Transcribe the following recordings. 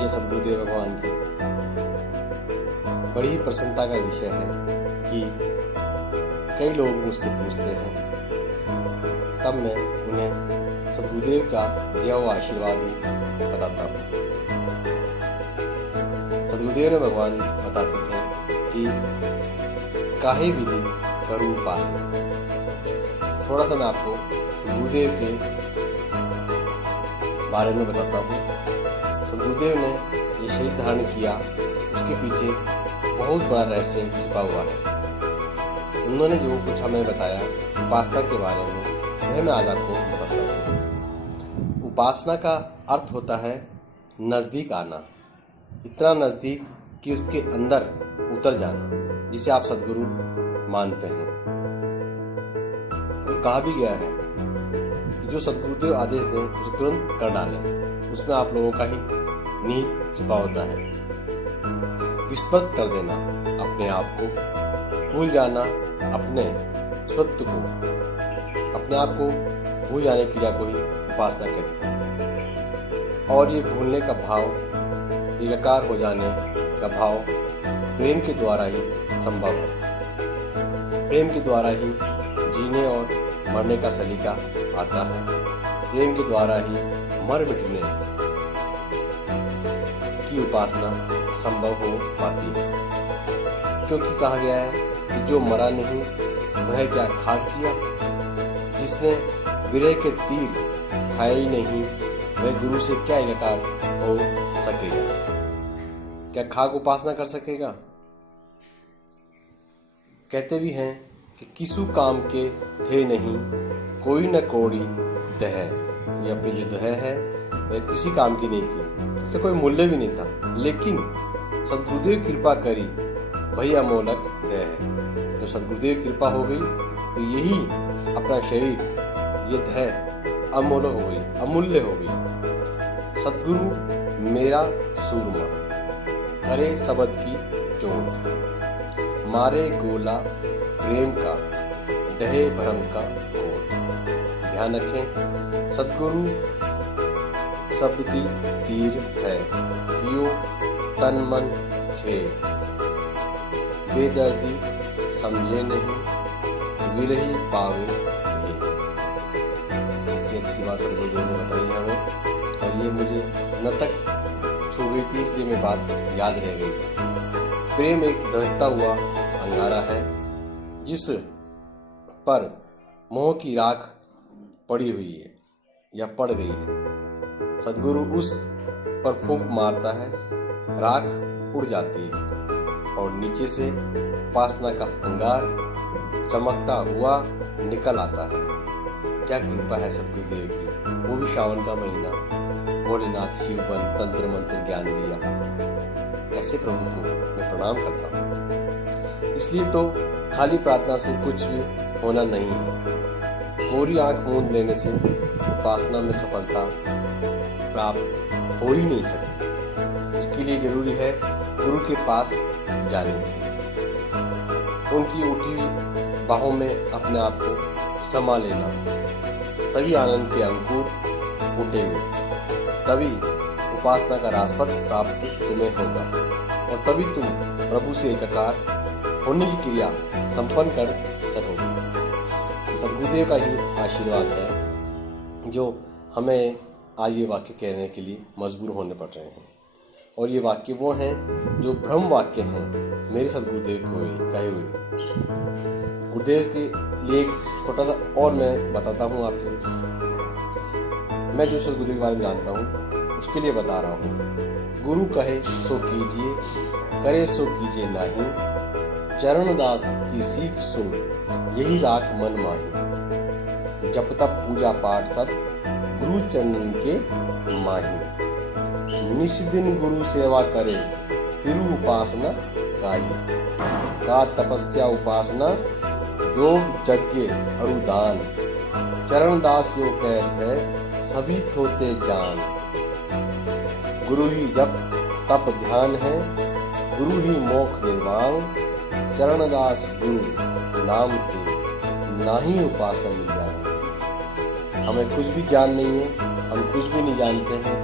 जय सद्गुरुदेव भगवान की। बड़ी प्रसन्नता का विषय है कि कई लोग मुझसे पूछते हैं, तब मैं उन्हें सद्गुरुदेव का दिया हुआ आशीर्वाद ही बताता हूँ। सद्गुरुदेव ने भगवान बताते थे कि काहे विधि करूँ उपासना। थोड़ा सा मैं आपको सद्गुरुदेव के बारे में बताता हूँ। सद्गुरुदेव ने ये शरीर धारण किया, उसके पीछे बहुत बड़ा रहस्य छिपा हुआ है। उन्होंने जो कुछ हमें बताया उपासना के बारे में, वह मैं आज आपको बताता हूँ। उपासना का अर्थ होता है नज़दीक आना, इतना नज़दीक कि उसके अंदर उतर जाना, जिसे आप सद्गुरु मानते हैं। और कहा भी गया है कि जो सद्गुरुदेव आदेश दें उसे तुरंत कर डालें। उसमें आप लोगों का ही निहित छिपा होता है। विस्मृत कर देना अपने आप को, भूल जाना अपने स्वत्व को, अपने आप को भूल जाने की क्रिया को ही उपासना कहते हैं। और ये भूलने का भाव, एकाकार हो जाने का भाव प्रेम के द्वारा ही संभव है। प्रेम के द्वारा ही जीने और मरने का सलीका आता है। प्रेम के द्वारा ही मर मिटने की उपासना संभव हो पाती है। क्योंकि कहा गया है कि जो मरा नहीं वह क्या खाक जिया, जिसने विरह के तीर खाए ही नहीं वह गुरु से क्या एकाकार हो सकेगा। क्या खाक उपासना कर सकेगा? कहते भी हैं कि किसु काम के थे नहीं कोई न कोड़ी दह। ये अपनी जो दह है वह किसी काम की नहीं थी, इसका कोई मूल्य भी नहीं था। लेकिन सद्गुरुदेव कृपा करी वही अमोलक दह है। जब सद्गुरुदेव कृपा हो गई तो यही अपना शरीर, ये दह अमोलक हो गई, अमूल्य हो गई। सद्गुरु मेरा सूरमा, करे शब्द की चोट, मारे गोला प्रेम का, डहे भरम का कोट। ध्यान रखें, सद्गुरु शब्दी तीर है, कियो तन मन छेद। बेदर्दी समझे नहीं, विरही पावे भेद। इतनी अच्छी बात सद्गुरुदेव ने बताई हमें, और ये मुझे न तक छू गई थी, इसलिए मैं बात याद रह गई। प्रेम एक दहकता हुआ अंगारा है जिस पर मोह की राख पड़ी हुई है या पड़ गई है। सद्गुरु उस पर फूंक मारता है, राख उड़ जाती है और नीचे से उपासना का अंगार चमकता हुआ निकल आता है। क्या कृपा है सद्गुरुदेव की, वो भी श्रावण का महीना। भोलेनाथ शिवपन तंत्र मंत्र ज्ञान दिया। ऐसे प्रभु को मैं प्रणाम करता हूँ। इसलिए तो खाली प्रार्थना से कुछ भी होना नहीं है। कोरी आंख मूंद लेने से उपासना में सफलता प्राप्त हो ही नहीं सकती। इसके लिए जरूरी है गुरु के पास जाने की, उनकी उठी बाहों में अपने आप को समा लेना। तभी आनंद के अंकुर फूटेंगे, तभी उपासना का राजपथ प्राप्त तुम्हें होगा, और तभी तुम प्रभु से एकाकार होने की क्रिया संपन्न कर सकोगे। सद्गुरुदेव का ही आशीर्वाद है जो हमें आज ये वाक्य कहने के लिए मजबूर होने पड़ रहे हैं। और ये वाक्य वो हैं जो ब्रह्म वाक्य हैं, मेरे सद्गुरुदेव को कहे हुए। गुरुदेव के लिए एक छोटा सा और मैं बताता हूँ आपको। मैं जो सद्गुरुदेव के बारे में जानता हूँ उसके लिए बता रहा हूँ। गुरु कहे सो कीजिए, करे सो कीजिए नहीं, चरणदास की सीख सुन यही राख मन माही। जप तप पूजा पाठ सब गुरु चरणन के माही। निष्दिन गुरु सेवा करे फिर उपासना काई। का तपस्या उपासना योग यज्ञ अरुदान। चरणदास जो कहते सभी थोते जान। गुरु ही जप तप ध्यान है, गुरु ही मोक्ष निर्वाण। चरणदास गुरु नाम के नाही उपासन ज्ञान। हमें कुछ भी ज्ञान नहीं है, हम कुछ भी नहीं जानते हैं,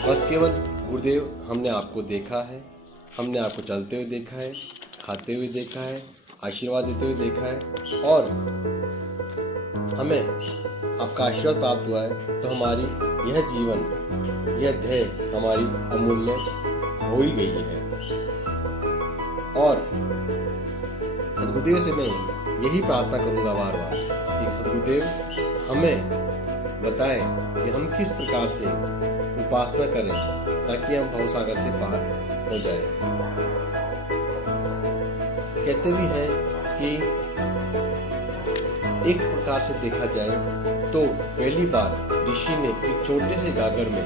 बस केवल गुरुदेव, हमने आपको देखा है, हमने आपको चलते हुए देखा है, खाते हुए देखा है, आशीर्वाद देते हुए देखा है और हमें आपका आशीर्वाद प्राप्त हुआ है, तो हमारी यह जीवन, यह ध्येय हमारी अमूल्य हो ही गई है। और सदगुरुदेव से मैं यही प्रार्थना करूंगा बार बार कि सदगुरुदेव हमें बताएं कि हम किस प्रकार से उपासना करें ताकि हम भवसागर से पार हो जाए। कहते भी हैं कि एक प्रकार से देखा जाए तो पहली बार ऋषि ने एक छोटे से गागर में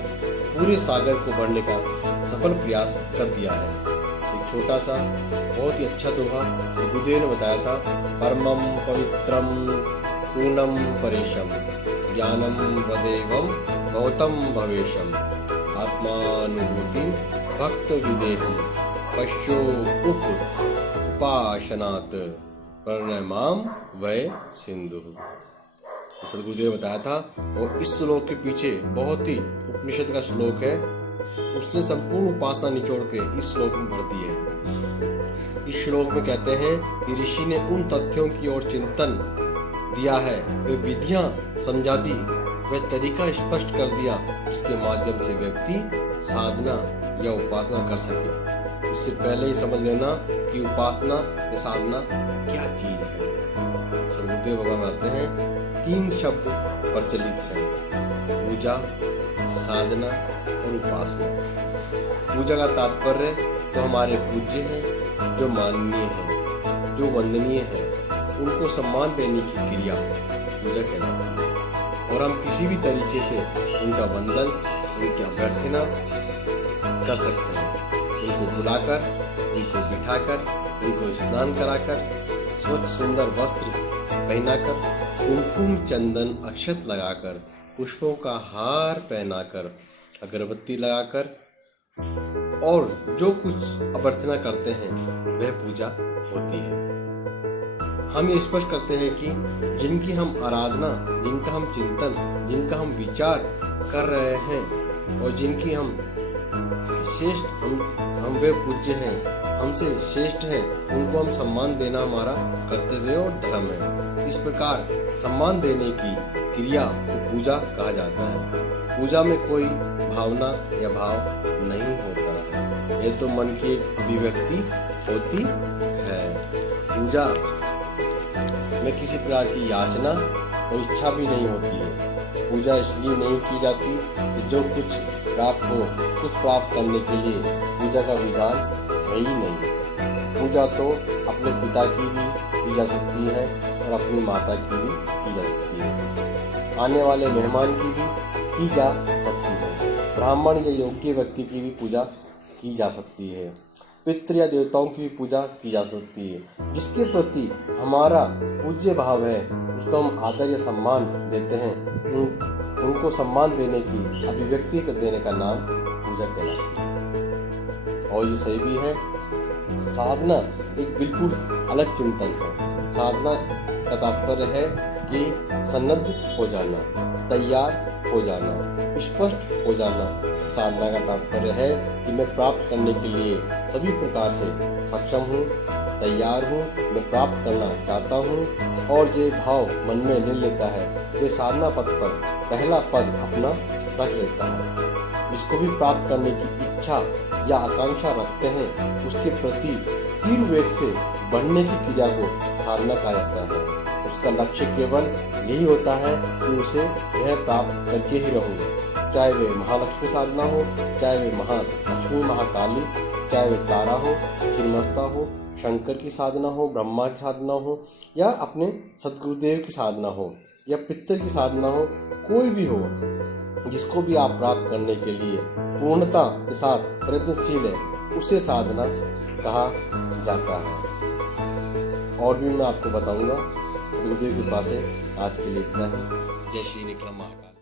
पूरे सागर को भरने का सफल प्रयास कर दिया है। एक छोटा सा बहुत ही अच्छा दोहा गुरुदेव ने बताया था, परमं पवित्रम पूर्णम परेशम ज्ञानम वदेवम भवतम भवेशम आत्मानुभूतिम भक्त विदेहम पश्यो उपासनात् प्रणमाम वै सिंधु। सदगुरुदेव ने बताया था और इस श्लोक के पीछे बहुत ही उपनिषद का श्लोक है, उसने संपूर्ण उपासना निचोड़ के इस श्लोक में भर दी है। इस श्लोक में कहते हैं कि ऋषि ने उन तथ्यों की ओर चिंतन दिया है, वे विधियां समझा दी, वह तरीका स्पष्ट कर दिया जिसके माध्यम से व्यक्ति साधना या उपासना कर सके। इससे पहले ही समझ लेना कि उपासना या साधना क्या चीज है। सदगुरुदेव भगवान बताते हैं 3 शब्द प्रचलित है, पूजा, साधना और उपासना। पूजा का तात्पर्य तो हमारे पूज्य हैं, जो माननीय हैं, जो वंदनीय हैं, उनको सम्मान देने की क्रिया पूजा कहलाती है। और हम किसी भी तरीके से उनका वंदन, उनकी अभ्यर्थना कर सकते हैं। उनको बुलाकर, उनको बिठाकर, उनको स्नान कराकर, स्वच्छ सुंदर वस्त्र पहनाकर, कुमकुम चंदन अक्षत लगाकर, पुष्पों का हार पहनाकर, अगरबत्ती लगाकर और जो कुछ अभ्यर्थना करते हैं वह पूजा होती है। हम ये स्पष्ट करते हैं कि जिनकी हम आराधना, जिनका हम चिंतन, जिनका हम विचार कर रहे हैं और जिनकी हम श्रेष्ठ, हम वे पूज्य हैं, हमसे श्रेष्ठ हैं, उनको हम सम्मान देना हमारा कर्तव्य और धर्म है। इस प्रकार सम्मान देने की क्रिया को पूजा कहा जाता है। पूजा में कोई भावना या भाव नहीं होता है, ये तो मन की एक अभिव्यक्ति होती है। पूजा में किसी प्रकार की याचना और इच्छा भी नहीं होती है। पूजा इसलिए नहीं की जाती कि जो कुछ प्राप्त हो, कुछ प्राप्त करने के लिए पूजा का विधान है ही नहीं। पूजा तो अपने पिता की भी की जा सकती है और अपनी माता की भी की जा सकती है, आने वाले मेहमान की भी की जा सकती है, ब्राह्मण या योग्य व्यक्ति की भी पूजा की जा सकती है, पितृ या देवताओं की भी पूजा की जा सकती है। जिसके प्रति हमारा पूज्य भाव है उसको हम आदर या सम्मान देते हैं, उनको सम्मान देने की अभिव्यक्ति देने का नाम पूजा कहलाती है। और ये सही भी है। साधना एक बिल्कुल अलग चिंतन है। साधना का तात्पर्य है कि सन्नद्ध हो जाना, तैयार हो जाना, स्पष्ट हो जाना। साधना का तात्पर्य है कि मैं प्राप्त करने के लिए सभी प्रकार से सक्षम हूँ, तैयार हूँ, मैं प्राप्त करना चाहता हूँ और ये भाव मन में ले लेता है, वे साधना पथ पर पहला पद अपना रख लेता है। जिसको भी प्राप्त करने की इच्छा या आकांक्षा रखते हैं उसके प्रति तीव्र वेग से बढ़ने की क्रिया को साधना कहा जाता है। उसका लक्ष्य केवल यही होता है कि उसे यह प्राप्त करके ही रहूं, चाहे वे महालक्ष्मी साधना हो, चाहे वे महालक्ष्मी महाकाली, चाहे वे तारा हो, छिन्नमस्ता हो, शंकर की साधना हो, ब्रह्मा की साधना हो या अपने सदगुरुदेव की साधना हो या पितर की साधना हो, कोई भी हो, जिसको भी आप प्राप्त करने के लिए पूर्णता के साथ प्रयत्नशील है उसे साधना कहा जाता है। और भी मैं आपको बताऊंगा। सदगुरुदेव की कृपा से आज के लिए इतना ही। जय श्री निखिल महाकाल।